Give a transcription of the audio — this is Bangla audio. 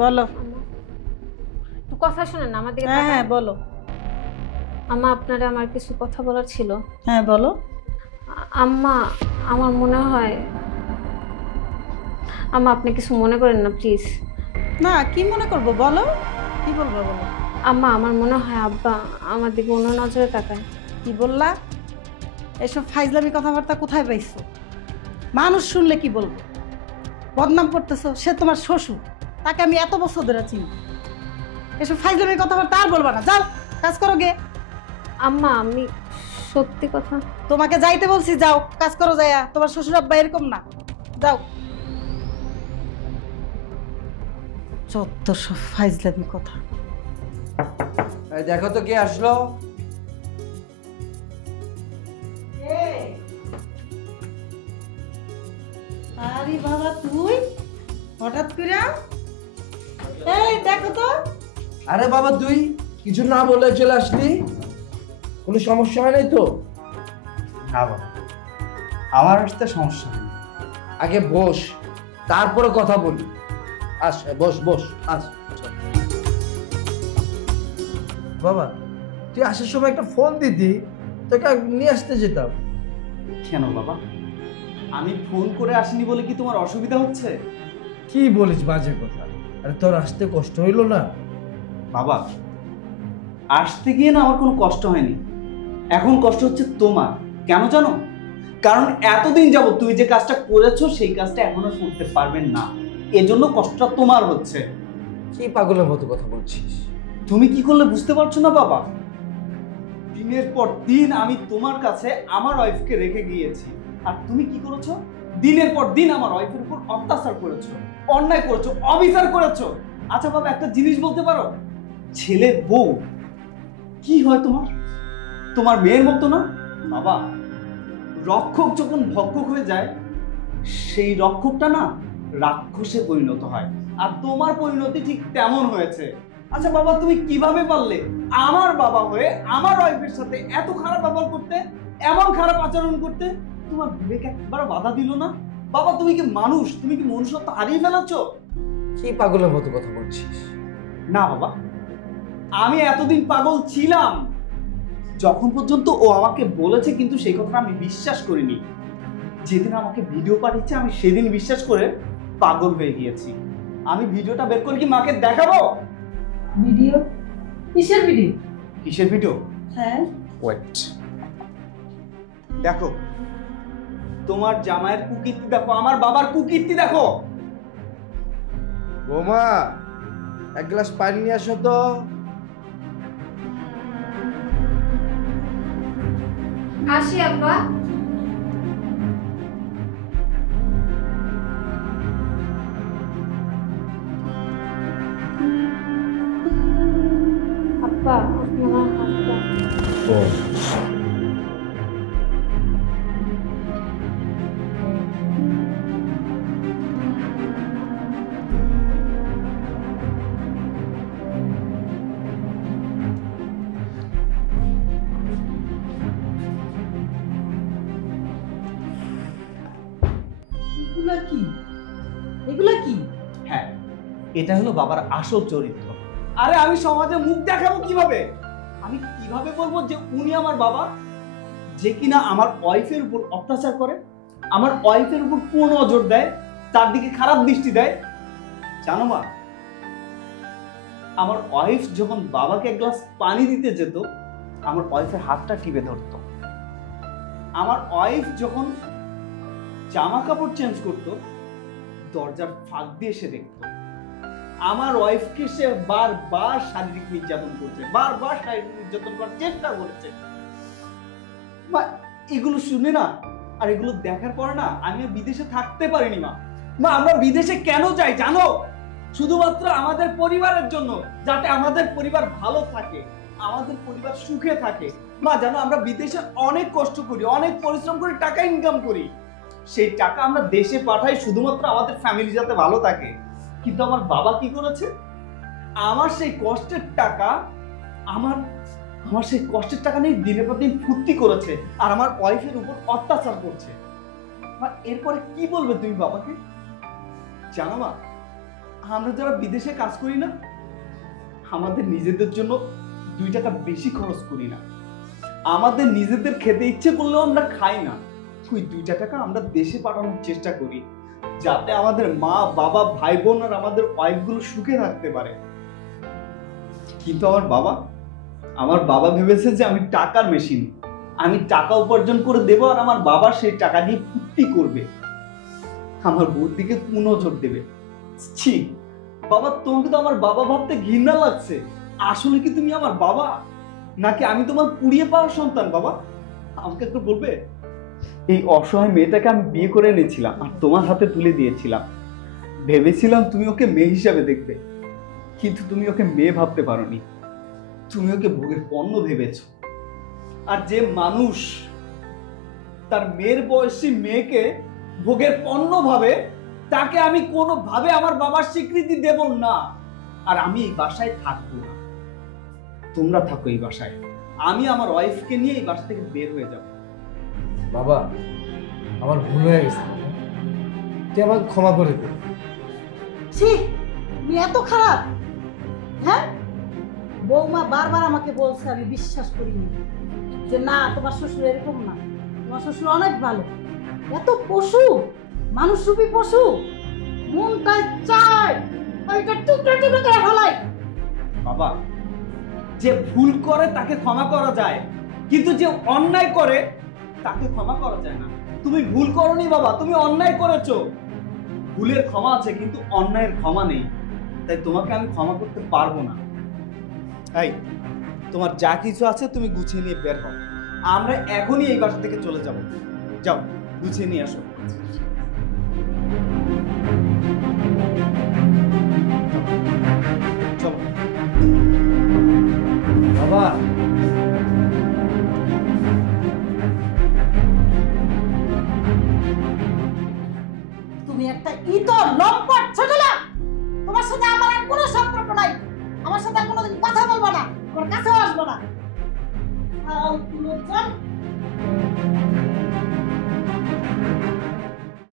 বলো। একটু কথা শুনেন না আমার দিকে হ্যাঁ হ্যাঁ তাকান। বলো। আম্মা আপনারা আমার কিছু কথা বলার ছিল। হ্যাঁ বলো। আম্মা আমার মনে হয়, আম্মা আপনি কিছু মনে করেন না প্লিজ। না কি মনে করবো বলো, কি বলবো বলো। আম্মা আমার মনে হয় আব্বা আমার দিকে অন্য নজরে তাকায়। কি বললা? এসব ফাইজলামি কথাবার্তা কোথায় পাইছো? মানুষ শুনলে কি বলবো? বদনাম করতেছো, সে তোমার শ্বশুর, তাকে আমি এত বছর ধরে চিনি। এসব ফাইজলামি কথাবার্তা আর বলবা না, যাও কাজ করো গে। আম্মা আমি সত্যি কথা। তোমাকে যাইতে বলছি, যাও কাজ করো যাইয়া, তোমার শ্বশুর আব্বা এরকম না, যাও। যত সব ফাইজলামি কথা। এই দেখো তো কে আসলো। আরে বাবা তুই হঠাৎ করে, এই দেখো তো। আরে বাবা তুই কিছু না বলে চলে আসলি, কোনো সমস্যা হয় নাই তো? না বাবা, আমার আসতে সমস্যা নেই। আগে বস, তারপরে কথা বলি। আস বস বস আস। বাবা তুই আসার সময় একটা ফোন দিতি, তোকে নিয়ে আসতে যেতাম। কেন বাবা, আমি ফোন করে আসিনি বলে কি তোমার অসুবিধা হচ্ছে? কি বলিস বাজে কথা? আরে তোর আসতে কষ্ট হইলো না? বাবা আসতে গিয়ে না আমার কোনো কষ্ট হয়নি, এখন কষ্ট হচ্ছে তোমার। কেন জানো? কারণ এতদিন যাবত তুমি যে কাজটা করেছো সেই কাজটা এখনো করতে পারবেন না, এজন্য কষ্টটা তোমার হচ্ছে। কি পাগলের মতো কথা বলছিস? তুমি কি করলে বুঝতে পারছো না বাবা? দিনের পর দিন আমি তোমার কাছে আমার ওয়াইফকে রেখে গিয়েছি, আর তুমি কি করেছো? দিনের পর দিন আমার ওয়াইফের উপর অত্যাচার করেছো, অন্যায় করেছো, অবিচার করেছো। আচ্ছা বাবা, একটা জিনিস বলতে পারো, ছেলে বউ কি হয় তোমার? তোমার মেয়ের মতো না বাবা। রক্ষক যখন ভক্ষক হয়ে যায়, সেই রক্ষকটা না রাক্ষসে পরিণত হয়, আর তোমার পরিণতি ঠিক তেমন হয়েছে। আচ্ছা বাবা, তুমি কিভাবে পারলে আমার বাবা হয়ে আমার ওয়াইফের সাথে এত খারাপ ব্যবহার করতে, এমন খারাপ আচরণ করতে? তোমার বিবেক একবার বাধা দিল না? বাবা তুমি কি মানুষ? তুমি কি মনুষ্যত্ব হারিয়ে ফেলেছো? কি পাগলের মতো কথা বলছিস? না বাবা, আমি এতদিন পাগল ছিলাম যখন পর্যন্ত ও আমাকে বলেছে, কিন্তু সেই কথাটা আমি বিশ্বাস করিনি। যেদিন আমাকে ভিডিও পাঠিয়েছে আমি সেদিন বিশ্বাস করে পাগল হয়ে গিয়েছি। আমি ভিডিওটা বের করে কি মাকে দেখাবো? ভিডিও? কিসের ভিডিও? কিসের ভিডিও? হ্যাঁ ওয়েট, দেখো তোমার জামাইয়ের কুকীর্তি দেখো, আমার বাবার কুকীর্তি দেখো। বোমা এক গ্লাস পানি নিয়ে আসো তো। আসি আব্বা। আব্বা আপনি আমার হাতটা। এগুলা কি, এগুলা কি? হ্যাঁ, এটা হলো বাবার আসল চরিত্র। আরে আমি সমাজে মুখ দেখাবো কিভাবে? আমি কিভাবে বলবো যে উনি আমার বাবা, যে কিনা আমার ওয়াইফের উপর অত্যাচার করে, আমার ওয়াইফের উপর পুরো নজর দেয়, তার দিকে খারাপ দৃষ্টি দেয়? জানো মা, আমার ওয়াইফ যখন বাবাকে এক গ্লাস পানি দিতে যেত, আমার ওয়াইফের হাতটা টিপে ধরতো। আমার ওয়াইফ যখন জামা কাপড় চেঞ্জ করতো, দরজার ফাঁক দিয়ে সে দেখতো। আমার ওয়াইফকে সে বারবার শারীরিক নির্যাতন করছে, বারবার শারীরিক নির্যাতন করার চেষ্টা করেছে। মা এগুলো শুনে না, আর এগুলো দেখার পরে না আমি আর বিদেশে থাকতে পারিনি। মা মা আমরা বিদেশে কেন যাই জানো? শুধুমাত্র আমাদের পরিবারের জন্য, যাতে আমাদের পরিবার ভালো থাকে, আমাদের পরিবার সুখে থাকে। মা জানো, আমরা বিদেশে অনেক কষ্ট করি, অনেক পরিশ্রম করে টাকা ইনকাম করি, সেই টাকা আমরা দেশে পাঠাই শুধুমাত্র আমাদের ফ্যামিলি যাতে ভালো থাকে। কিন্তু আমার বাবা কি করেছে? আমার সেই কষ্টের টাকা, আমার সেই কষ্টের টাকা নিয়ে দিনের পর দিন ফুর্তি করেছে, আর আমার ওয়াইফের উপর অত্যাচার করছে। এরপরে কি বলবে তুমি বাবাকে? জানো মা, আমরা যারা বিদেশে কাজ করি না, আমাদের নিজেদের জন্য 2 টাকা বেশি খরচ করি না। আমাদের নিজেদের খেতে ইচ্ছে করলেও আমরা খাই না। ওই 2 টাকা আমরা দেশে পাঠানোর চেষ্টা করি, যাতে আমাদের মা বাবা ভাই বোন আর আমাদের ওয়াইফগুলো সুখে থাকতে পারে। কিন্তু আমার বাবা ভেবেছে যে আমি টাকার মেশিন, আমি টাকা উপার্জন করে দেবো আর আমার বাবা সেই টাকা দিয়ে ফুর্তি করবে, আমার বউর দিকে কুনজর দেবে। ছি বাবা, তোমাকে তো আমার বাবা ভাবতে ঘৃণা লাগছে। আসলে কি তুমি আমার বাবা, নাকি আমি তোমার পুড়িয়ে পাওয়া সন্তান? বাবা, আমাকে একটু বলবে। এই অসহায় মেয়েটাকে আমি বিয়ে করে এনেছিলাম আর তোমার হাতে তুলে দিয়েছিলাম। ভেবেছিলাম তুমি ওকে মেয়ে হিসাবে দেখবে, কিন্তু তুমি ওকে মেয়ে ভাবতে পারোনি, তুমি ওকে ভোগের পণ্য ভেবেছো। আর যে মানুষ তার মেয়ের বয়সী মেয়েকে ভোগের পণ্য ভাবে, তাকে আমি কোনোভাবে আমার বাবার স্বীকৃতি দেব না। আর আমি এই বাসায় থাকবো না, তোমরা থাকো এই বাসায়। আমি আমার ওয়াইফকে নিয়ে এই বাসা থেকে বের হয়ে যাব। বাবা, আমার ভুল হয়ে গেছে, তুই আমাকে ক্ষমা করে দে। ছি, তুমি এত খারাপ? হ্যাঁ, বৌমা বারবার আমাকে বলছে, আমি বিশ্বাস করিনি যে না তোমার শ্বশুর এরকম না, তোমার শ্বশুর অনেক ভালো। এত পশু, মানুষরূপী পশু, মনটায় চায় ওইটা টুকরো টুকরো করে ফেলাই। বাবা, যে ভুল করে তাকে ক্ষমা করা যায়, কিন্তু যে অন্যায় করে তাকে ক্ষমা করা যায় না। তুমি ভুল করনি বাবা, তুমি অন্যায় করেছো। ভুলের ক্ষমা আছে কিন্তু অন্যায়ের ক্ষমা নেই, তাই তোমাকে আমি ক্ষমা করতে পারবো না। এই, তোমার যা কিছু আছে তুমি গুছিয়ে নিয়ে বের হও, আমরা এখনই এই বাসা থেকে চলে যাব। যাও, গুছিয়ে নিয়ে আসো। চলো বাবা, তুমি একটা ইতর লম্পট ছোটলা, তোমার সাথে আমার আর কোনো সম্পর্ক নাই। আমার সাথে আর কোনোদিন কথা বলবো না, আমার কাছেও আসবো না। ফালতু লোকজন।